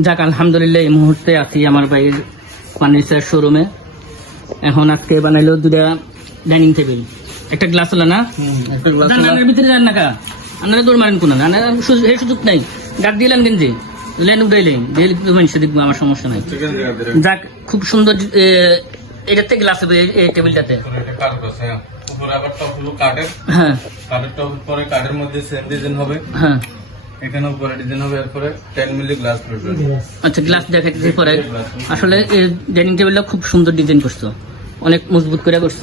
যাক আলহামদুলিল্লাহ এই মুহূর্তে আছি আমার ভাইয়ের ফার্নিচার শোরুমে। এখন আজকে বানাইলো দুটা ডাইনিং টেবিল। একটা গ্লাস হলো না? ভিতরে যান না কা? আপনারা দৌড় মারেন কোন? এই সুযোগ নাই। ডাক দিলেন গেঞ্জি লেন উঠাইলেন কিন্তু দেখব আমার সমস্যা নাই। যাক খুব সুন্দর এটাতে গ্লাস হবে এই- টেবিলটাতে। কাঠের। হ্যাঁ। কাঠের পরে কাঠের মধ্যে সেম ডিজাইন হবে। হ্যাঁ। এখানে উপরে ডিজাইন হবে এরপরে টেন মিলি গ্লাস পড়বে আচ্ছা গ্লাস দেখাচ্ছি পরে। আসলে ডাইনিং টেবিলটা খুব সুন্দর ডিজাইন করছ। অনেক মজবুত করে করছ।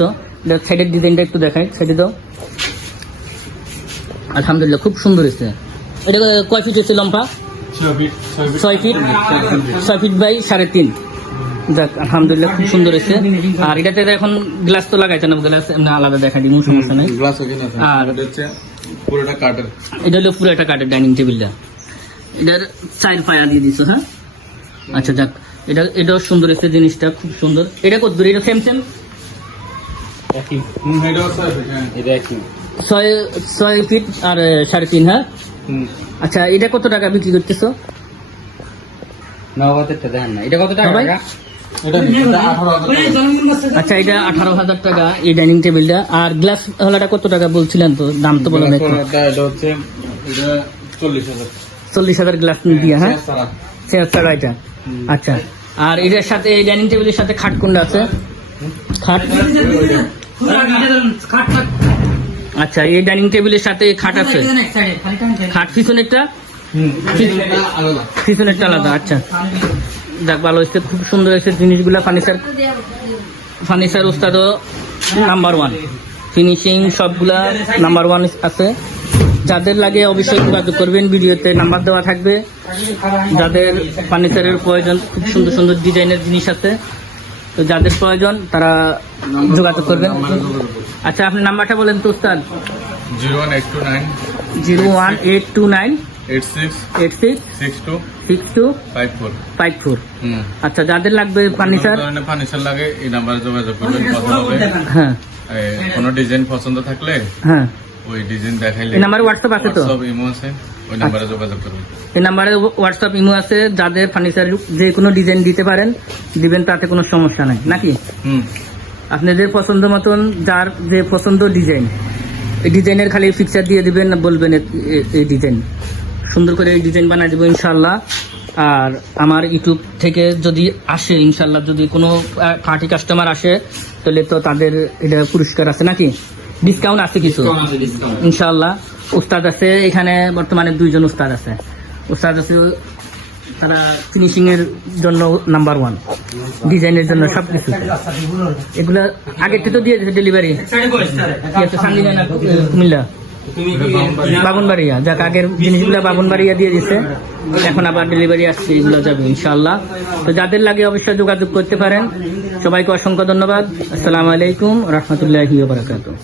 সাইডের ডিজাইনটা একটু দেখাই। সাইডে দাও। আলহামদুলিল্লাহ খুব সুন্দর হয়েছে। এটা কয় ফিট হয়েছে লম্বা? ছয় ফিট ছয় ফিট বাই সাড়ে তিন। যাক আলহামদুলিল্লাহ খুব সুন্দর হয়েছে। আর এটাতে এখন গ্লাস তো লাগাইছে না গ্লাস এমনি আলাদা দেখা দিই সমস্যা নাই। গ্লাস আর- এটা পুরোটা কাঠের। এটা হলো পুরো একটা কাঠের ডাইনিং টেবিলটা এটার সাইড পায়া দিয়ে দিছো হ্যাঁ? আচ্ছা যাক এটা এটাও সুন্দর এসে জিনিসটা খুব সুন্দর। এটা কত দূর? এটা সেম সেম হ্যাঁ। ছয় ছয় ফিট আর সাড়ে তিন হ্যাঁ? আচ্ছা এটা কত টাকা বিক্রি করতেছো? না। এটা কত টাকা সবাই? কাকা? এটা এটা 18 আচ্ছা এটা আঠারো হাজার টাকা এই ডাইনিং টেবিলটা আর গ্লাস হলাটা কত টাকা বলছিলেন তো? দাম তো বলা নাই তো। এটা এটা হচ্ছে এটা 40000 চল্লিশ হাজার গ্লাস দিয়ে হ্যাঁ? সারা চেয়ার ছাড়া এটা। আচ্ছা আর এটার সাথে এই ডাইনিং টেবিলের সাথে খাট কোনটা আছে? খাট? আচ্ছা এই ডাইনিং টেবিলের সাথে খাট আছে? খাট পিছনেরটা? পিছনেরটা আলাদা। আচ্ছা। যাক ভালো হয়েছে। খুব সুন্দর হয়েছে জিনিসগুলা। ফার্নিচার ফার্নিচার উস্তাদও নাম্বার ওয়ান ফিনিশিং সবগুলা নাম্বার ওয়ান আছে। যাদের লাগে অবশ্যই যোগাযোগ করবেন ভিডিওতে নাম্বার দেওয়া থাকবে। যাদের ফার্নিচারের প্রয়োজন খুব সুন্দর সুন্দর ডিজাইনের জিনিস আছে। তো যাদের প্রয়োজন তারা যোগাযোগ করবেন। আচ্ছা আপনি নাম্বারটা বলেন তো উস্তাদ। Zero one eight two nine. 86 eight six 62 six two 54 five four হুম আচ্ছা যাদের লাগবে ফার্নিচার কোনো ফার্নিচার লাগে এই নাম্বারে যোগাযোগ করবেন কথা হবে। হ্যাঁ। কোনো ডিজাইন পছন্দ থাকলে হ্যাঁ। ওই ডিজাইন দেখাইলে এই নাম্বারে হোয়াটসঅ্যাপ আছে তো? সব ইমো আছে ওই নাম্বারে যোগাযোগ করবেন। এই নাম্বারে হোয়াটসঅ্যাপ ইমো আছে যাদের ফার্নিচার যে কোনো ডিজাইন দিতে পারেন দিবেন তাতে কোনো সমস্যা নাই। নাকি? হুম। আপনাদের পছন্দ মতন যার যে পছন্দ ডিজাইন এই ডিজাইনের খালি পিকচার দিয়ে দিবেন বলবেন এই ডিজাইন সুন্দর করে ডিজাইন বানিয়ে দেবো ইনশাল্লাহ আর আমার ইউটিউব থেকে যদি আসে ইনশাল্লাহ যদি কোনো পার্টি কাস্টমার আসে তাহলে তো তাদের এটা পুরস্কার আছে নাকি? ডিসকাউন্ট আছে কিছু? ইনশাল্লাহ উস্তাদ আছে এখানে বর্তমানে দুইজন উস্তাদ আছে। উস্তাদ আছে তারা ফিনিশিং এর জন্য নাম্বার ওয়ান ডিজাইনের জন্য সবকিছু। এগুলা আগে থেকে তো দিয়ে দিয়েছে ডেলিভারি কুমিল্লা। বাবনবাড়িয়া যাক আগের জিনিসগুলো বাগুনবাড়িয়া দিয়ে দিছে। এখন আবার ডেলিভারি আসছে এগুলো যাবে ইনশাল্লাহ তো যাদের লাগে অবশ্যই যোগাযোগ করতে পারেন। সবাইকে অসংখ্য ধন্যবাদ। আসসালামু আলাইকুম রহমতুল্লাহি বারাকাতুহ।